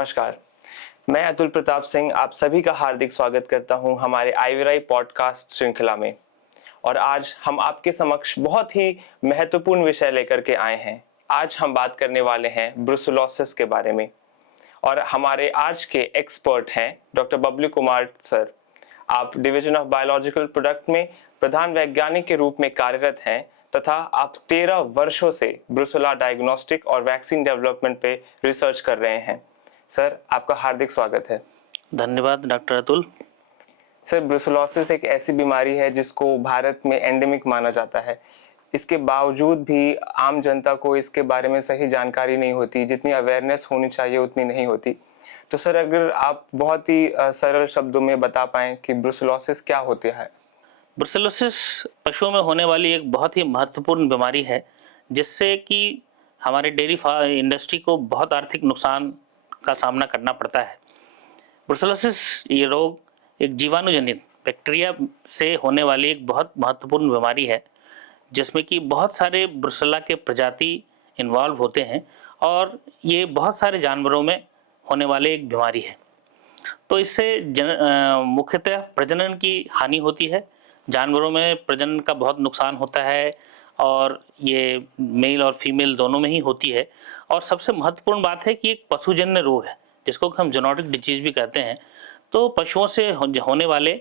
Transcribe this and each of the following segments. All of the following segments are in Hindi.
नमस्कार, मैं अतुल प्रताप सिंह आप सभी का हार्दिक स्वागत करता हूं हमारे आईवीआई पॉडकास्ट श्रृंखला में। और आज हम आपके समक्ष बहुत ही महत्वपूर्ण विषय लेकर के आए हैं। आज हम बात करने वाले हैं ब्रुसेलोसिस के बारे में और हमारे आज के एक्सपर्ट हैं डॉक्टर बबलू कुमार सर। आप डिवीजन ऑफ बायोलॉजिकल प्रोडक्ट में प्रधान वैज्ञानिक के रूप में कार्यरत हैं तथा आप 13 वर्षों से ब्रुसेला डायग्नोस्टिक और वैक्सीन डेवलपमेंट पे रिसर्च कर रहे हैं। सर, आपका हार्दिक स्वागत है। धन्यवाद डॉक्टर अतुल। सर, ब्रुसेलोसिस एक ऐसी बीमारी है जिसको भारत में एंडेमिक माना जाता है। इसके बावजूद भी आम जनता को इसके बारे में सही जानकारी नहीं होती, जितनी अवेयरनेस होनी चाहिए उतनी नहीं होती। तो सर, अगर आप बहुत ही सरल शब्दों में बता पाएं कि ब्रुसेलोसिस क्या होता है। ब्रुसेलोसिस पशुओं में होने वाली एक बहुत ही महत्वपूर्ण बीमारी है जिससे कि हमारे डेयरी इंडस्ट्री को बहुत आर्थिक नुकसान का सामना करना पड़ता है। ब्रुसेलोसिस ये रोग एक जीवाणुजनित बैक्टीरिया से होने वाली एक बहुत महत्वपूर्ण बीमारी है जिसमें कि बहुत सारे ब्रुसेला के प्रजाति इन्वॉल्व होते हैं और ये बहुत सारे जानवरों में होने वाले एक बीमारी है। तो इससे मुख्यतः प्रजनन की हानि होती है। जानवरों में प्रजनन का बहुत नुकसान होता है और ये मेल और फीमेल दोनों में ही होती है। और सबसे महत्वपूर्ण बात है कि एक पशुजन्य रोग है जिसको हम जेनेटिक डिजीज भी कहते हैं। तो पशुओं से होने वाले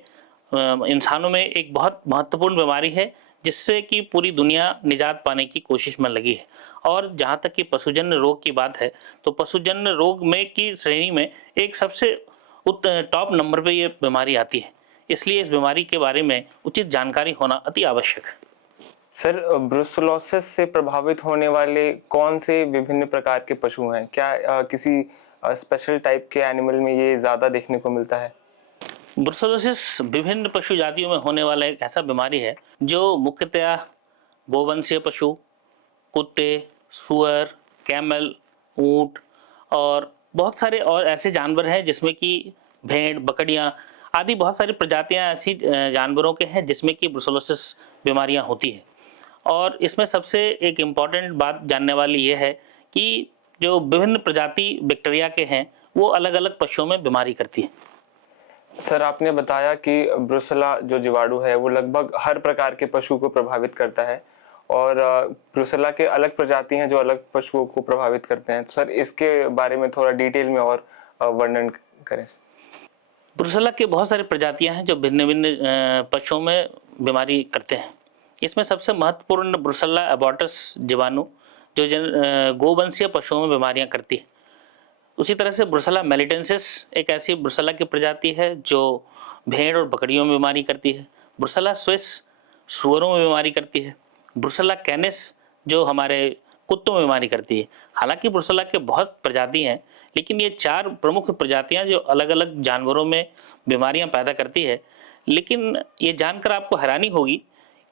इंसानों में एक बहुत महत्वपूर्ण बीमारी है जिससे कि पूरी दुनिया निजात पाने की कोशिश में लगी है। और जहाँ तक कि पशुजन्य रोग की बात है तो पशुजन्य रोग में की श्रेणी में एक सबसे टॉप नंबर पे ये बीमारी आती है। इसलिए इस बीमारी के बारे में उचित जानकारी होना अति आवश्यक है। सर, ब्रुसेलोसिस से प्रभावित होने वाले कौन से विभिन्न प्रकार के पशु हैं? क्या किसी स्पेशल टाइप के एनिमल में ये ज़्यादा देखने को मिलता है? ब्रुसेलोसिस विभिन्न पशु जातियों में होने वाला एक ऐसा बीमारी है जो मुख्यतया गोवंशीय पशु, कुत्ते, सुअर, कैमल, ऊंट और बहुत सारे और ऐसे जानवर हैं जिसमें कि भेड़, बकरियां आदि बहुत सारी प्रजातियां ऐसी जानवरों के हैं जिसमें कि ब्रुसेलोसिस बीमारियां होती है। और इसमें सबसे एक इम्पॉर्टेंट बात जानने वाली ये है कि जो विभिन्न प्रजाति बैक्टीरिया के हैं वो अलग अलग पशुओं में बीमारी करती है। सर, आपने बताया कि ब्रुसेला जो जीवाणु है वो लगभग हर प्रकार के पशु को प्रभावित करता है और ब्रुसेला के अलग प्रजाति हैं जो अलग पशुओं को प्रभावित करते हैं। सर, इसके बारे में थोड़ा डिटेल में और वर्णन करें। ब्रुसेला के बहुत सारी प्रजातियां हैं जो भिन्न भिन्न पशुओं में बीमारी करते हैं। इसमें सबसे महत्वपूर्ण ब्रुसेला एबॉर्टस जीवाणु जो गोवंशीय पशुओं में बीमारियां करती है। उसी तरह से ब्रुसेला मेलिटेंसिस एक ऐसी ब्रुसेला की प्रजाति है जो भेड़ और बकरियों में बीमारी करती है। ब्रुसेला स्विस सुअरों में बीमारी करती है। ब्रुसेला कैनिस जो हमारे कुत्तों में बीमारी करती है। हालांकि ब्रुसेला के बहुत प्रजाति हैं लेकिन ये 4 प्रमुख प्रजातियां जो अलग अलग जानवरों में बीमारियां पैदा करती है। लेकिन ये जानकर आपको हैरानी होगी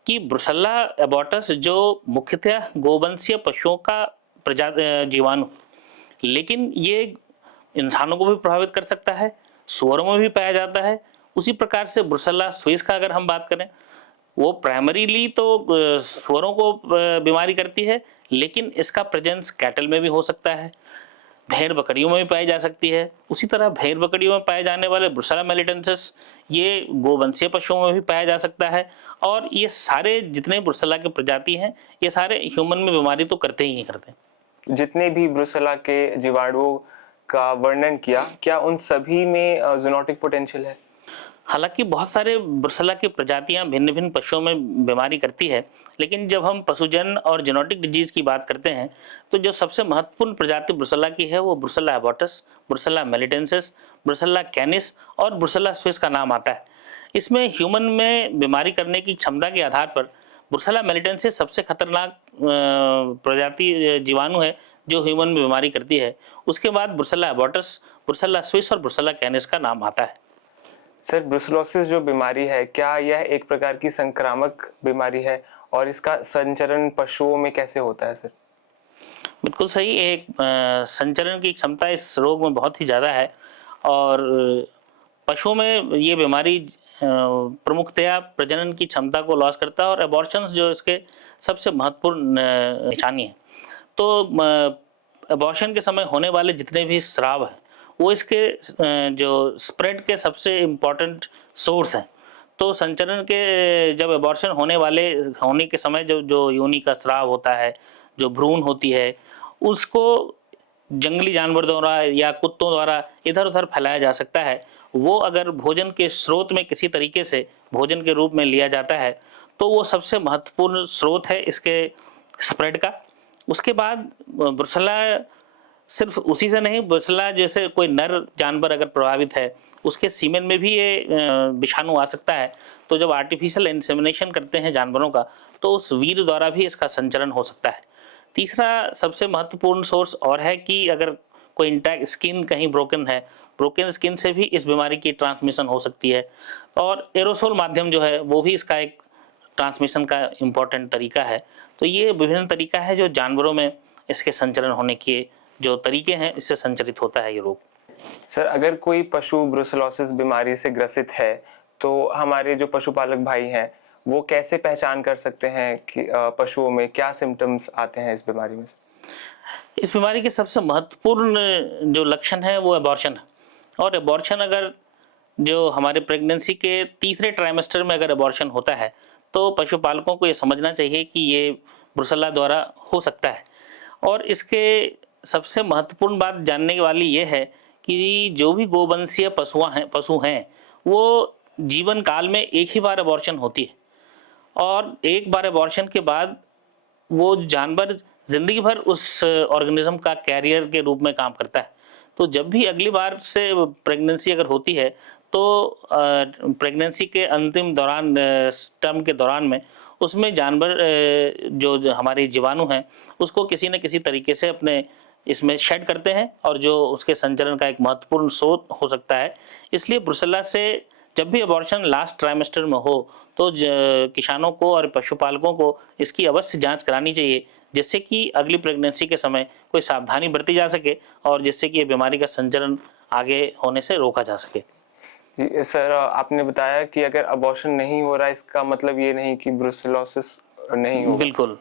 कि ब्रुसेला एबॉर्टस जो मुख्यतः गोवंशीय पशुओं का जीवाणु, लेकिन ये इंसानों को भी प्रभावित कर सकता है, सुअरों में भी पाया जाता है। उसी प्रकार से ब्रुसेला स्विस का अगर हम बात करें वो प्राइमरीली तो सुअरों को बीमारी करती है लेकिन इसका प्रेजेंस कैटल में भी हो सकता है, भेड़ बकरियों में भी पाई जा सकती है। उसी तरह भेड़ बकरियों में पाए जाने वाले ब्रुसेला मेलिटेंसिस ये गोवंशीय पशुओं में भी पाया जा सकता है। और ये सारे जितने ब्रुसेला के प्रजाति हैं ये सारे ह्यूमन में बीमारी तो करते ही करते हैं। जितने भी ब्रुसेला के जीवाणुओं का वर्णन किया, क्या उन सभी में जूनोटिक पोटेंशियल है? हालांकि बहुत सारे ब्रुसेला की प्रजातियां भिन्न भिन्न पशुओं में बीमारी करती है, लेकिन जब हम पशुजन और जेनेटिक डिजीज की बात करते हैं तो जो सबसे महत्वपूर्ण प्रजाति ब्रुसेला की है वो ब्रुसेला एबॉर्टस, ब्रुसेला मेलिटेंसिस, ब्रुसेला कैनिस और ब्रुसेला स्विस का नाम आता है। इसमें ह्यूमन में बीमारी करने की क्षमता के आधार पर ब्रुसेला मेलिटेंसिस सबसे खतरनाक प्रजाति जीवाणु है जो ह्यूमन में बीमारी करती है। उसके बाद ब्रुसेला एबॉर्टस, ब्रुसेला स्विस और ब्रुसेला कैनिस का नाम आता है। सर, ब्रुसेलोसिस जो बीमारी है क्या यह एक प्रकार की संक्रामक बीमारी है और इसका संचरण पशुओं में कैसे होता है? सर, बिल्कुल सही। एक संचरण की क्षमता इस रोग में बहुत ही ज़्यादा है और पशुओं में ये बीमारी प्रमुखतया प्रजनन की क्षमता को लॉस करता है और एबॉर्शंस जो इसके सबसे महत्वपूर्ण निशानी है। तो एबॉर्शन के समय होने वाले जितने भी स्राव हैं वो इसके जो स्प्रेड के सबसे इम्पोर्टेंट सोर्स हैं। तो संचरण के जब एबॉर्शन होने के समय जो जो योनि का स्राव होता है, जो भ्रूण होती है, उसको जंगली जानवर द्वारा या कुत्तों द्वारा इधर-उधर फैलाया जा सकता है। वो अगर भोजन के स्रोत में किसी तरीके से भोजन के रूप में लिया जाता है, तो वो सबसे महत्वपूर्ण स्रोत है इसके स्प्रेड का। उसके बाद ब्रुसेल्ला सिर्फ उसी से नहीं, ब्रुसेल्ला जैसे कोई नर जानवर अगर प्रभावित है, उसके सीमेन में भी ये विषाणु आ सकता है। तो जब आर्टिफिशियल इंसेमिनेशन करते हैं जानवरों का, तो उस वीर्य द्वारा भी इसका संचरण हो सकता है। तीसरा सबसे महत्वपूर्ण सोर्स और है कि अगर कोई इंटैक्ट स्किन कहीं ब्रोकन स्किन से भी इस बीमारी की ट्रांसमिशन हो सकती है। और एरोसोल माध्यम जो है वो भी इसका एक ट्रांसमिशन का इम्पोर्टेंट तरीका है। तो ये विभिन्न तरीका है जो जानवरों में इसके संचरण होने के जो तरीके हैं, इससे संचरित होता है ये रोग। सर, अगर कोई पशु ब्रुसेलोसिस बीमारी से ग्रसित है, तो हमारे जो पशुपालक भाई हैं वो कैसे पहचान कर सकते हैं कि पशुओं में क्या सिम्टम्स आते हैं इस बीमारी में? इस बीमारी के सबसे महत्वपूर्ण जो लक्षण है वो एबॉर्शन है। और एबॉर्शन अगर जो हमारे प्रेगनेंसी के तीसरे ट्राइमेस्टर में अगर एबॉर्शन होता है, तो पशुपालकों को ये समझना चाहिए कि ये ब्रुसेल्ला द्वारा हो सकता है। और इसके सबसे महत्वपूर्ण बात जानने वाली ये है कि जो भी गोवंशीय पशु हैं, वो जीवन काल में एक ही बार एबॉर्शन होती है। और एक बार एबॉर्शन के बाद वो जानवर ज़िंदगी भर उस ऑर्गेनिज्म का कैरियर के रूप में काम करता है। तो जब भी अगली बार से प्रेगनेंसी अगर होती है, तो प्रेगनेंसी के अंतिम दौरान टर्म के दौरान में उसमें जानवर जो हमारे जीवाणु हैं, उसको किसी न किसी तरीके से अपने इसमें शेड करते हैं और जो उसके संचरण का एक महत्वपूर्ण स्रोत हो सकता है। इसलिए ब्रुसेल्ला से जब भी एबॉर्शन लास्ट ट्राइमेस्टर में हो, तो किसानों को और पशुपालकों को इसकी अवश्य जांच करानी चाहिए, जिससे कि अगली प्रेगनेंसी के समय कोई सावधानी बरती जा सके और जिससे कि ये बीमारी का संचरण आगे होने से रोका जा सके। जी सर, आपने बताया कि अगर अबॉर्शन नहीं हो रहा है, इसका मतलब ये नहीं कि ब्रुसेलोसिस नहीं होगा। बिल्कुल।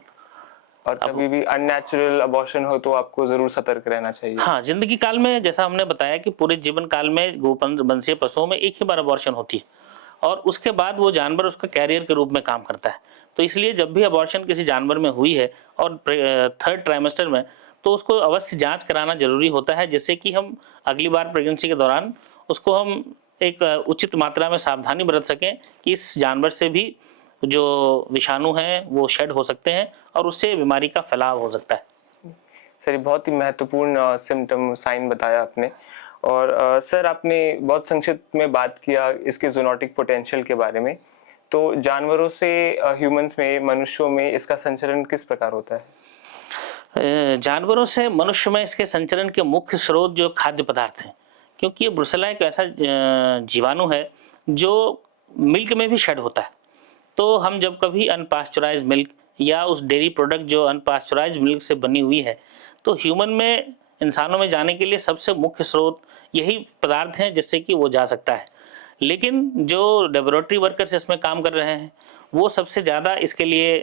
और कभी भी अननेचुरल अबॉर्शन हो तो आपको जरूर सतर्क रहना चाहिए। हाँ, जिंदगी काल में जैसा हमने बताया कि पूरे जीवन काल में गोवंशीय पशुओं में एक ही बार अबॉर्शन होती है और उसके बाद वो जानवर उसका कैरियर के रूप में काम करता है। तो इसलिए जब भी अबॉर्शन किसी जानवर में हुई है और थर्ड ट्राइमेस्टर में, तो उसको अवश्य जांच कराना जरूरी होता है, जिससे कि हम अगली बार प्रेगनेंसी के दौरान उसको हम एक उचित मात्रा में सावधानी बरत सकें कि इस जानवर से भी जो विषाणु हैं वो शेड हो सकते हैं और उससे बीमारी का फैलाव हो सकता है। सर, ये बहुत ही महत्वपूर्ण सिम्टम साइन बताया आपने। और सर, आपने बहुत संक्षिप्त में बात किया इसके ज़ूनोटिक पोटेंशियल के बारे में। तो जानवरों से ह्यूमंस में, मनुष्यों में इसका संचरण किस प्रकार होता है? जानवरों से मनुष्य में इसके संचरण के मुख्य स्रोत जो खाद्य पदार्थ हैं, क्योंकि ये ब्रुसेल्ला एक ऐसा जीवाणु है जो मिल्क में भी शेड होता है। तो हम जब कभी अनपास्चराइज्ड मिल्क या उस डेयरी प्रोडक्ट जो अनपास्चराइज्ड मिल्क से बनी हुई है, तो ह्यूमन में, इंसानों में जाने के लिए सबसे मुख्य स्रोत यही पदार्थ हैं जिससे कि वो जा सकता है। लेकिन जो लेबोरेटरी वर्कर्स इसमें काम कर रहे हैं, वो सबसे ज़्यादा इसके लिए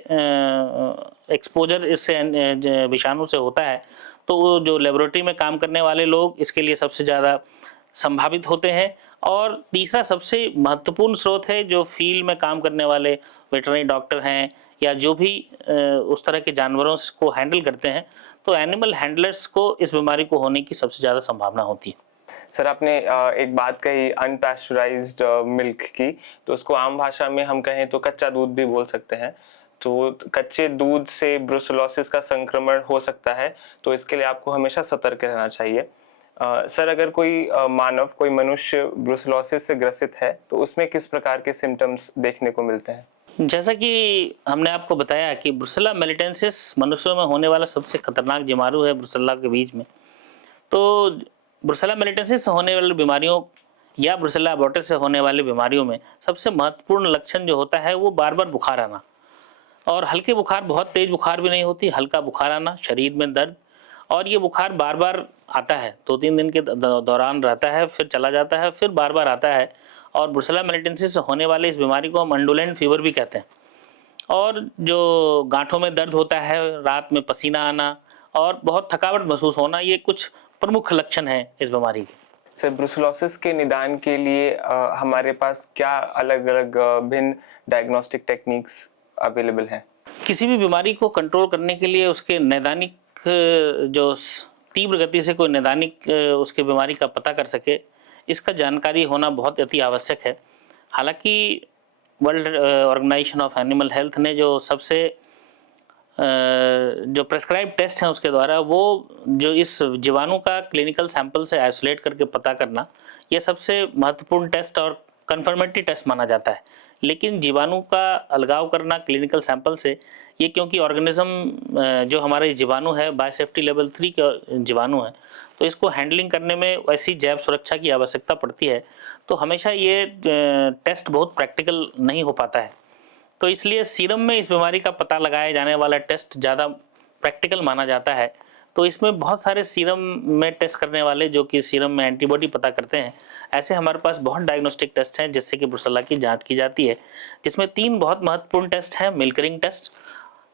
एक्सपोजर इससे विषाणु से होता है। तो वो जो लेबोरेटरी में काम करने वाले लोग इसके लिए सबसे ज़्यादा संभावित होते हैं। और तीसरा सबसे महत्वपूर्ण स्रोत है जो फील्ड में काम करने वाले वेटरनरी डॉक्टर हैं या जो भी उस तरह के जानवरों को हैंडल करते हैं, तो एनिमल हैंडलर्स को इस बीमारी को होने की सबसे ज़्यादा संभावना होती है। सर, आपने एक बात कही अनपास्चराइज्ड मिल्क की, तो उसको आम भाषा में हम कहें तो कच्चा दूध भी बोल सकते हैं। तो कच्चे दूध से ब्रुसेलोसिस का संक्रमण हो सकता है, तो इसके लिए आपको हमेशा सतर्क रहना चाहिए। सर, अगर कोई मानव, कोई मनुष्य ब्रुसेलोसिस से ग्रसित है, तो उसमें किस प्रकार के सिम्टम्स देखने को मिलते हैं? जैसा कि हमने आपको बताया कि ब्रुसेल्ला मेलिटेंसिस मनुष्यों में होने वाला सबसे खतरनाक जीवाणु है ब्रुसेल्ला के बीच में। तो ब्रुसेल्ला मेलिटेंसिस से होने वाली बीमारियों या ब्रुसेल्ला अबॉर्टस से होने वाली बीमारियों में सबसे महत्वपूर्ण लक्षण जो होता है वो बार-बार बुखार आना। और हल्के बुखार, बहुत तेज बुखार भी नहीं होती, हल्का बुखार आना, शरीर में दर्द। और ये बुखार बार-बार आता है, 2-3 दिन के दौरान रहता है, फिर चला जाता है, फिर बार-बार आता है। और ब्रुसेल्ला मेलिटेंसिस से होने वाले इस बीमारी को हम अंडोलेंट फीवर भी कहते हैं। और जो गांठों में दर्द होता है, रात में पसीना आना और बहुत थकावट महसूस होना, ये कुछ प्रमुख लक्षण हैं इस बीमारी के। सर, ब्रुसेलोसिस के निदान के लिए हमारे पास क्या अलग अलग भिन्न डायग्नोस्टिक टेक्निक्स अवेलेबल हैं? किसी भी बीमारी को कंट्रोल करने के लिए उसके नैदानिक जो तीव्र गति से कोई नैदानिक उसके बीमारी का पता कर सके, इसका जानकारी होना बहुत अति आवश्यक है। हालांकि World Organisation of Animal Health ने जो सबसे जो प्रेस्क्राइब टेस्ट हैं उसके द्वारा वो जो इस जीवाणु का क्लिनिकल सैंपल से आइसोलेट करके पता करना, ये सबसे महत्वपूर्ण टेस्ट और कन्फर्मेटरी टेस्ट माना जाता है। लेकिन जीवाणु का अलगाव करना क्लिनिकल सैंपल से, ये क्योंकि ऑर्गेनिज्म जो हमारे जीवाणु है बायोसेफ्टी लेवल 3 के जीवाणु है, तो इसको हैंडलिंग करने में वैसी जैव सुरक्षा की आवश्यकता पड़ती है, तो हमेशा ये टेस्ट बहुत प्रैक्टिकल नहीं हो पाता है। तो इसलिए सीरम में इस बीमारी का पता लगाया जाने वाला टेस्ट ज़्यादा प्रैक्टिकल माना जाता है। तो इसमें बहुत सारे सीरम में टेस्ट करने वाले जो कि सीरम में एंटीबॉडी पता करते हैं, ऐसे हमारे पास बहुत डायग्नोस्टिक टेस्ट हैं जिससे कि ब्रुसेल्ला की जांच की जाती है, जिसमें 3 बहुत महत्वपूर्ण टेस्ट हैं: मिल्क-रिंग टेस्ट,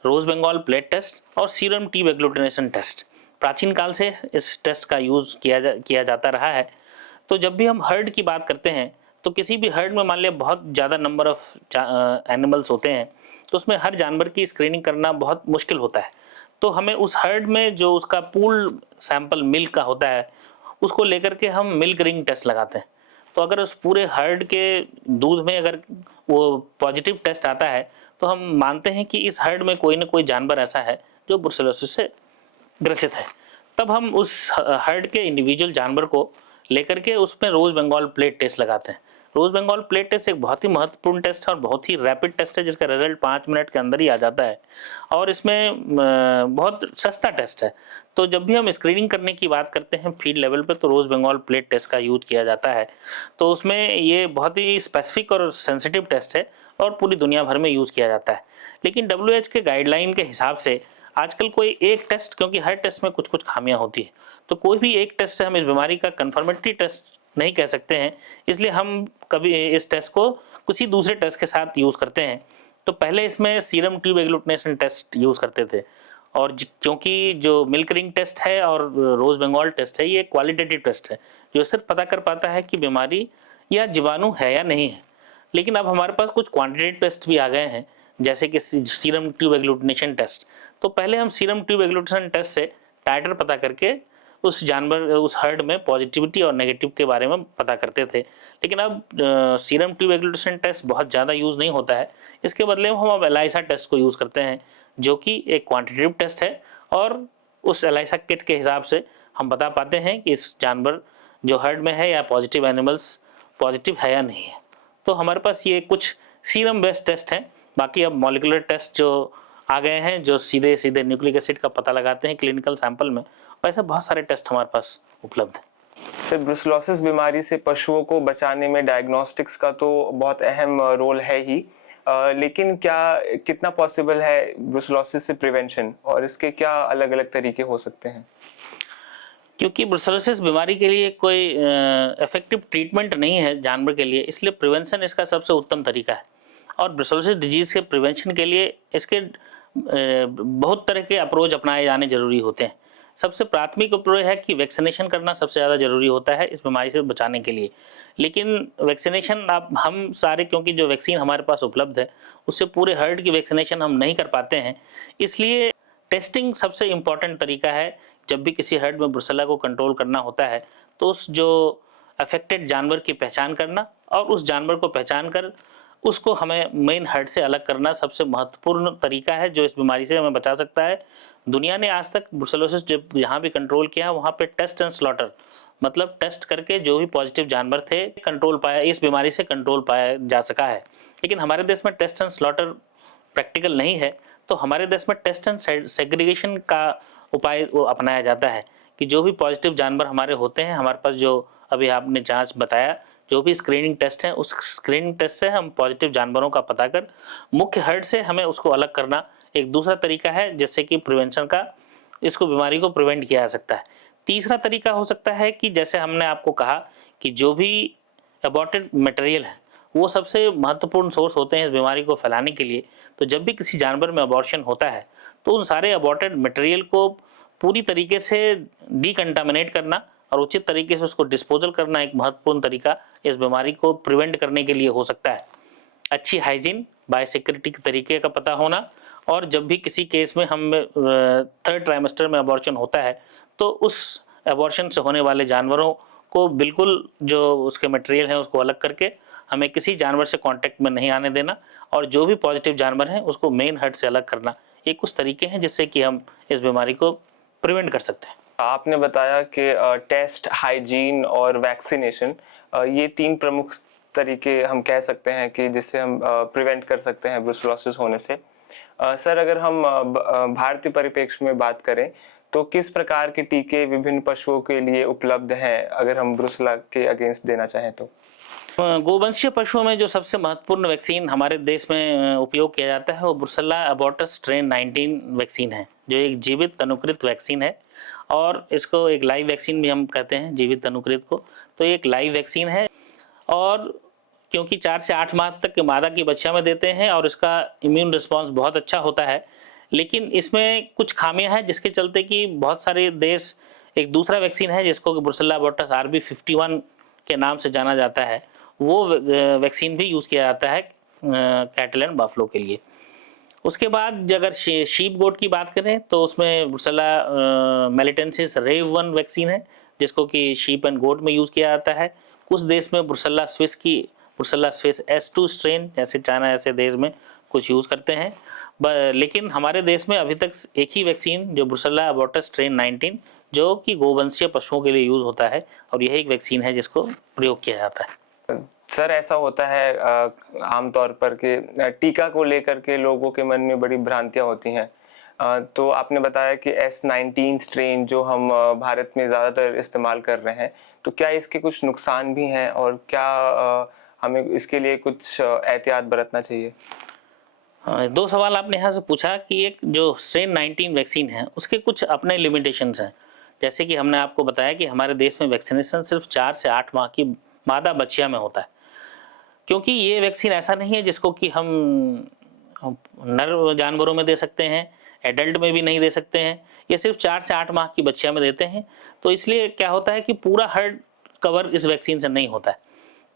रोज बंगाल प्लेट टेस्ट और सीरम टी एग्लूटिनेशन टेस्ट। प्राचीन काल से इस टेस्ट का यूज़ किया जाता रहा है। तो जब भी हम हर्ड की बात करते हैं, तो किसी भी हर्ड में मान लिया बहुत ज़्यादा नंबर ऑफ एनिमल्स होते हैं, तो उसमें हर जानवर की स्क्रीनिंग करना बहुत मुश्किल होता है। तो हमें उस हर्ड में जो उसका पूल सैंपल मिल्क का होता है, उसको लेकर के हम मिल्क रिंग टेस्ट लगाते हैं। तो अगर उस पूरे हर्ड के दूध में अगर वो पॉजिटिव टेस्ट आता है, तो हम मानते हैं कि इस हर्ड में कोई ना कोई जानवर ऐसा है जो ब्रुसेलोसिस से ग्रसित है। तब हम उस हर्ड के इंडिविजुअल जानवर को लेकर के उसमें रोज बंगाल प्लेट टेस्ट लगाते हैं। रोज बंगाल प्लेट टेस्ट एक बहुत ही महत्वपूर्ण टेस्ट है और बहुत ही रैपिड टेस्ट है, जिसका रिजल्ट 5 मिनट के अंदर ही आ जाता है और इसमें बहुत सस्ता टेस्ट है। तो जब भी हम स्क्रीनिंग करने की बात करते हैं फील्ड लेवल पे, तो रोज बंगाल प्लेट टेस्ट का यूज किया जाता है। तो उसमें ये बहुत ही स्पेसिफिक और सेंसिटिव टेस्ट है और पूरी दुनिया भर में यूज किया जाता है। लेकिन WHO के गाइडलाइन के हिसाब से आजकल कोई एक टेस्ट, क्योंकि हर टेस्ट में कुछ कुछ खामियां होती है, तो कोई भी एक टेस्ट से हम इस बीमारी का कन्फर्मेटरी टेस्ट नहीं कह सकते हैं। इसलिए हम कभी इस टेस्ट को किसी दूसरे टेस्ट के साथ यूज़ करते हैं। तो पहले इसमें serum tube agglutination test use करते थे, और क्योंकि जो मिल्क रिंग टेस्ट है और रोज बंगाल टेस्ट है, ये क्वालिटेटिव टेस्ट है जो सिर्फ पता कर पाता है कि बीमारी या जीवाणु है या नहीं है। लेकिन अब हमारे पास कुछ क्वांटिटेटिव टेस्ट भी आ गए हैं, जैसे कि सीरम ट्यूब एग्लूटिनेशन टेस्ट। तो पहले हम सीरम ट्यूब एग्लूटिनेशन टेस्ट से टाइटर पता करके उस जानवर उस हर्ड में पॉजिटिविटी और नेगेटिव के बारे में पता करते थे। लेकिन अब सीरम ट्यूब एग्लूटिनेशन टेस्ट बहुत ज़्यादा यूज़ नहीं होता है। इसके बदले में हम अब एलाइसा टेस्ट को यूज़ करते हैं, जो कि एक क्वांटिटेटिव टेस्ट है, और उस एलाइसा किट के हिसाब से हम बता पाते हैं कि इस जानवर जो हर्ड में है या पॉजिटिव एनिमल्स पॉजिटिव है या नहीं है। तो हमारे पास ये कुछ सीरम बेस्ड टेस्ट हैं। बाकी अब मॉलिक्यूलर टेस्ट जो आ गए हैं, जो सीधे सीधे न्यूक्लिक एसिड का पता लगाते हैं क्लिनिकल सैंपल में, वैसे बहुत सारे टेस्ट हमारे पास उपलब्ध हैं। सर, ब्रुसेलोसिस बीमारी से पशुओं को बचाने में डायग्नोस्टिक्स का तो बहुत अहम रोल है ही, लेकिन कितना पॉसिबल है ब्रुसेलोसिस से प्रिवेंशन, और इसके क्या अलग अलग तरीके हो सकते हैं? क्योंकि ब्रुसेलोसिस बीमारी के लिए कोई इफेक्टिव ट्रीटमेंट नहीं है जानवर के लिए, इसलिए प्रिवेंशन इसका सबसे उत्तम तरीका है। और ब्रुसेलोसिस डिजीज़ के प्रिवेंशन के लिए इसके बहुत तरह के अप्रोच अपनाए जाने जरूरी होते हैं। सबसे प्राथमिक अप्रोच है कि वैक्सीनेशन करना सबसे ज़्यादा जरूरी होता है इस बीमारी से बचाने के लिए। लेकिन वैक्सीनेशन आप हम सारे, क्योंकि जो वैक्सीन हमारे पास उपलब्ध है उससे पूरे हर्ड की वैक्सीनेशन हम नहीं कर पाते हैं, इसलिए टेस्टिंग सबसे इम्पॉर्टेंट तरीका है। जब भी किसी हर्ड में ब्रुसेल्ला को कंट्रोल करना होता है, तो उस जो अफेक्टेड जानवर की पहचान करना और उस जानवर को पहचान कर उसको हमें मेन हर्ड से अलग करना सबसे महत्वपूर्ण तरीका है जो इस बीमारी से हमें बचा सकता है। दुनिया ने आज तक ब्रुसेलोसिस जब जहाँ भी कंट्रोल किया, वहाँ पे टेस्ट एंड स्लॉटर, मतलब टेस्ट करके जो भी पॉजिटिव जानवर थे कंट्रोल पाया, इस बीमारी से कंट्रोल पाया जा सका है। लेकिन हमारे देश में टेस्ट एंड स्लॉटर प्रैक्टिकल नहीं है, तो हमारे देश में टेस्ट एंड सेग्रीगेशन का उपाय अपनाया जाता है कि जो भी पॉजिटिव जानवर हमारे होते हैं, हमारे पास जो अभी आपने जांच बताया, जो भी स्क्रीनिंग टेस्ट है, उस स्क्रीनिंग टेस्ट से हम पॉजिटिव जानवरों का पता कर मुख्य हर्ड से हमें उसको अलग करना एक दूसरा तरीका है, जिससे कि प्रिवेंशन का इसको बीमारी को प्रिवेंट किया जा सकता है। तीसरा तरीका हो सकता है कि जैसे हमने आपको कहा कि जो भी अबॉर्टेड मटेरियल है वो सबसे महत्वपूर्ण सोर्स होते हैं इस बीमारी को फैलाने के लिए। तो जब भी किसी जानवर में अबॉर्शन होता है, तो उन सारे अबॉर्टेड मटेरियल को पूरी तरीके से डिकंटामिनेट करना और उचित तरीके से उसको डिस्पोजल करना एक महत्वपूर्ण तरीका इस बीमारी को प्रिवेंट करने के लिए हो सकता है। अच्छी हाइजीन, बायोसिक्योरिटी के तरीके का पता होना, और जब भी किसी केस में हम थर्ड ट्राइमेस्टर में अबॉर्शन होता है तो उस अबॉर्शन से होने वाले जानवरों को बिल्कुल जो उसके मटेरियल है उसको अलग करके हमें किसी जानवर से कांटेक्ट में नहीं आने देना, और जो भी पॉजिटिव जानवर हैं उसको मेन हर्ड से अलग करना। ये कुछ तरीके हैं जिससे कि हम इस बीमारी को प्रिवेंट कर सकते हैं। आपने बताया कि टेस्ट, हाइजीन और वैक्सीनेशन, ये 3 प्रमुख तरीके हम कह सकते हैं कि जिससे हम प्रिवेंट कर सकते हैं ब्रुसेलोसिस होने से। सर, अगर हम भारतीय परिप्रेक्ष्य में बात करें तो किस प्रकार के टीके विभिन्न पशुओं के लिए उपलब्ध हैं, अगर हम ब्रुसेला के अगेंस्ट देना चाहें तो? गोवंशीय पशुओं में जो सबसे महत्वपूर्ण वैक्सीन हमारे देश में उपयोग किया जाता है वो ब्रुसेला अबॉर्टस स्ट्रेन 19 वैक्सीन है, जो एक जीवित अनुकृत वैक्सीन है, और इसको एक लाइव वैक्सीन भी हम कहते हैं जीवित अनुकृत को। तो ये एक लाइव वैक्सीन है, और क्योंकि 4 से 8 माह तक के मादा की बच्चियों में देते हैं और इसका इम्यून रिस्पॉन्स बहुत अच्छा होता है, लेकिन इसमें कुछ खामियां हैं जिसके चलते कि बहुत सारे देश एक दूसरा वैक्सीन है जिसको कि ब्रुसेला अबॉर्टस RB51 के नाम से जाना जाता है, वो वैक्सीन भी यूज़ किया जाता है कैटल एंड बफलो के लिए। उसके बाद अगर शीप गोट की बात करें तो उसमें ब्रुसेला मेलिटेंसिस रेव 1 वैक्सीन है जिसको कि शीप एंड गोट में यूज़ किया जाता है। कुछ देश में ब्रुसेला स्विस S2 स्ट्रेन, जैसे चाइना ऐसे देश में कुछ यूज़ करते हैं, लेकिन हमारे देश में अभी तक एक ही वैक्सीन जो ब्रुसेला अबॉर्टस स्ट्रेन 19 जो कि गोवंशीय पशुओं के लिए यूज़ होता है, और यह एक वैक्सीन है जिसको प्रयोग किया जाता है। सर, ऐसा होता है आमतौर पर कि टीका को लेकर के लोगों के मन में बड़ी भ्रांतियां होती हैं। तो आपने बताया कि S19 स्ट्रेन जो हम भारत में ज़्यादातर इस्तेमाल कर रहे हैं, तो क्या इसके कुछ नुकसान भी हैं और क्या हमें इसके लिए कुछ एहतियात बरतना चाहिए? हाँ, 2 सवाल आपने यहाँ से पूछा कि एक जो स्ट्रेन 19 वैक्सीन है उसके कुछ अपने लिमिटेशंस हैं। जैसे कि हमने आपको बताया कि हमारे देश में वैक्सीनेशन सिर्फ 4 से 8 माह की मादा बच्चियों में होता है, क्योंकि ये वैक्सीन ऐसा नहीं है जिसको कि हम नर जानवरों में दे सकते हैं, एडल्ट में भी नहीं दे सकते हैं, ये सिर्फ 4 से 8 माह की बच्चियों में देते हैं। तो इसलिए क्या होता है कि पूरा हर्ड कवर इस वैक्सीन से नहीं होता है।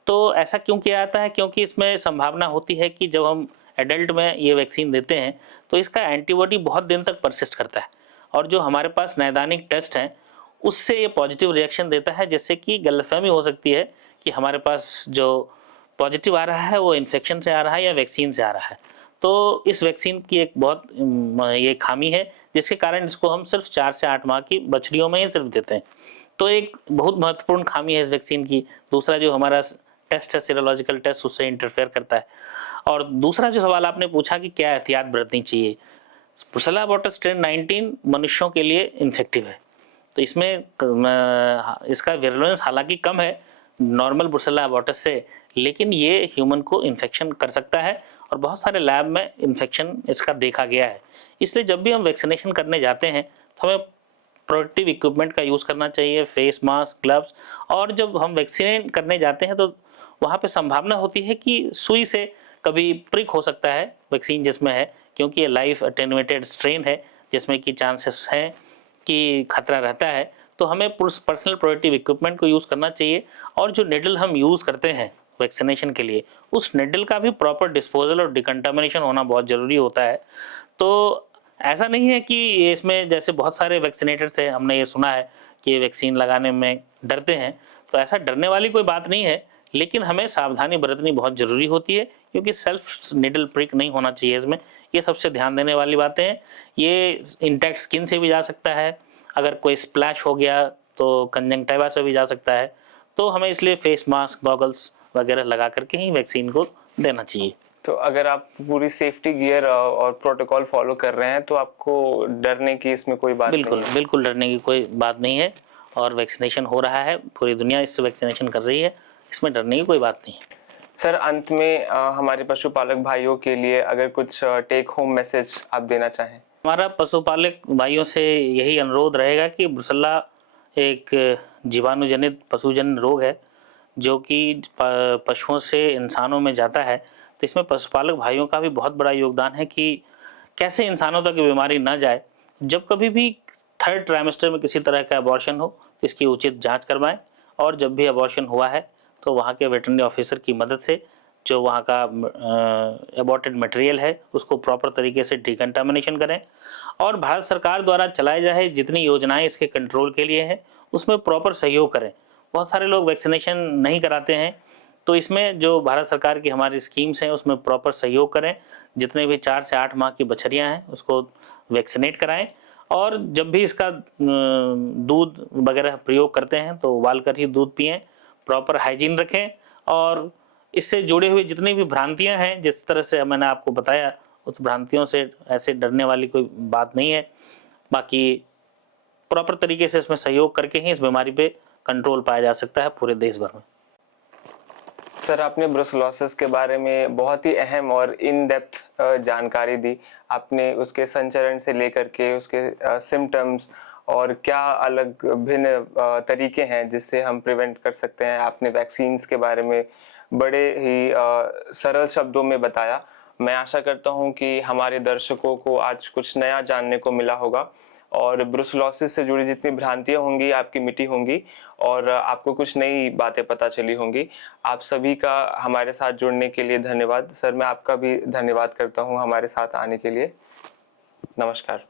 तो ऐसा क्यों किया जाता है? क्योंकि इसमें संभावना होती है कि जब हम एडल्ट में ये वैक्सीन देते हैं तो इसका एंटीबॉडी बहुत दिन तक परसिस्ट करता है, और जो हमारे पास नैदानिक टेस्ट हैं उससे ये पॉजिटिव रिएक्शन देता है, जिससे कि गलतफहमी हो सकती है कि हमारे पास जो पॉजिटिव आ रहा है वो इन्फेक्शन से आ रहा है या वैक्सीन से आ रहा है। तो इस वैक्सीन की एक बहुत ये खामी है जिसके कारण इसको हम सिर्फ 4 से 8 माह की बछड़ियों में ही सिर्फ देते हैं। तो एक बहुत महत्वपूर्ण खामी है इस वैक्सीन की। दूसरा जो हमारा टेस्ट है सीरोलॉजिकल टेस्ट, उससे इंटरफेयर करता है। और दूसरा जो सवाल आपने पूछा कि क्या एहतियात बरतनी चाहिए, ब्रुसेला अबॉर्टस स्ट्रेन 19 मनुष्यों के लिए इन्फेक्टिव है, तो इसमें इसका विरुलेंस हालांकि कम है नॉर्मल ब्रुसेला अबॉर्टस से, लेकिन ये ह्यूमन को इन्फेक्शन कर सकता है और बहुत सारे लैब में इन्फेक्शन इसका देखा गया है। इसलिए जब भी हम वैक्सीनेशन करने जाते हैं तो हमें प्रोटेक्टिव इक्विपमेंट का यूज़ करना चाहिए, फेस मास्क, ग्लव्स, और जब हम वैक्सीनेट करने जाते हैं तो वहाँ पे संभावना होती है कि सुई से कभी प्रिक हो सकता है वैक्सीन जिसमें है, क्योंकि ये लाइव अटेन्यूएटेड स्ट्रेन है जिसमें कि चांसेस हैं कि खतरा रहता है। तो हमें पर्सनल प्रोटेक्टिव इक्विपमेंट को यूज़ करना चाहिए, और जो निडल हम यूज़ करते हैं वैक्सीनेशन के लिए उस निडल का भी प्रॉपर डिस्पोजल और डिकंटामिनेशन होना बहुत ज़रूरी होता है। तो ऐसा नहीं है कि इसमें जैसे बहुत सारे वैक्सीनेटर्स हैं, हमने ये सुना है कि ये वैक्सीन लगाने में डरते हैं, तो ऐसा डरने वाली कोई बात नहीं है, लेकिन हमें सावधानी बरतनी बहुत ज़रूरी होती है, क्योंकि सेल्फ निडल प्रिक नहीं होना चाहिए इसमें। ये सबसे ध्यान देने वाली बातें हैं। ये इंटैक्ट स्किन से भी जा सकता है, अगर कोई स्प्लैश हो गया तो कंजंक्टिवा से भी जा सकता है, तो हमें इसलिए फेस मास्क, गॉगल्स वगैरह लगा करके ही वैक्सीन को देना चाहिए। तो अगर आप पूरी सेफ्टी गियर और प्रोटोकॉल फॉलो कर रहे हैं तो आपको डरने की इसमें कोई बात नहीं है? बिल्कुल डरने की कोई बात नहीं है, और वैक्सीनेशन हो रहा है, पूरी दुनिया इससे वैक्सीनेशन कर रही है, इसमें डरने की कोई बात नहीं है। सर, अंत में हमारे पशुपालक भाइयों के लिए अगर कुछ टेक होम मैसेज आप देना चाहें? हमारा पशुपालक भाइयों से यही अनुरोध रहेगा कि ब्रुसेला एक जीवाणुजनित पशुजन्य रोग है जो कि पशुओं से इंसानों में जाता है। तो इसमें पशुपालक भाइयों का भी बहुत बड़ा योगदान है कि कैसे इंसानों तक ये बीमारी ना जाए। जब कभी भी थर्ड ट्राइमेस्टर में किसी तरह का अबॉर्शन हो इसकी उचित जांच करवाएं और जब भी अबॉर्शन हुआ है तो वहाँ के वेटरनरी ऑफिसर की मदद से जो वहाँ का एबॉर्टेड मटेरियल है उसको प्रॉपर तरीके से डिकंटामिनेशन करें। और भारत सरकार द्वारा चलाए जाए जितनी योजनाएं इसके कंट्रोल के लिए हैं उसमें प्रॉपर सहयोग करें। बहुत सारे लोग वैक्सीनेशन नहीं कराते हैं, तो इसमें जो भारत सरकार की हमारी स्कीम्स हैं उसमें प्रॉपर सहयोग करें। जितने भी 4 से 8 माह की बछड़ियाँ हैं उसको वैक्सीनेट कराएं और जब भी इसका दूध वगैरह प्रयोग करते हैं तो उबाल कर ही दूध पिएं, प्रॉपर हाइजीन रखें। और इससे जुड़े हुए जितनी भी भ्रांतियां हैं, जिस तरह से मैंने आपको बताया, उस भ्रांतियों से ऐसे डरने वाली कोई बात नहीं है। बाकी प्रॉपर तरीके से इसमें सहयोग करके ही इस बीमारी पे कंट्रोल पाया जा सकता है पूरे देश भर में। सर, आपने ब्रुसेलोसिस के बारे में बहुत ही अहम और इन डेप्थ जानकारी दी। आपने उसके संचरण से लेकर के उसके सिम्टम्स और क्या अलग भिन्न तरीके हैं जिससे हम प्रिवेंट कर सकते हैं। आपने वैक्सीन्स के बारे में बड़े ही सरल शब्दों में बताया। मैं आशा करता हूं कि हमारे दर्शकों को आज कुछ नया जानने को मिला होगा और ब्रुसेलोसिस से जुड़ी जितनी भ्रांतियां होंगी आपकी मिटी होंगी और आपको कुछ नई बातें पता चली होंगी। आप सभी का हमारे साथ जुड़ने के लिए धन्यवाद। सर, मैं आपका भी धन्यवाद करता हूं हमारे साथ आने के लिए। नमस्कार।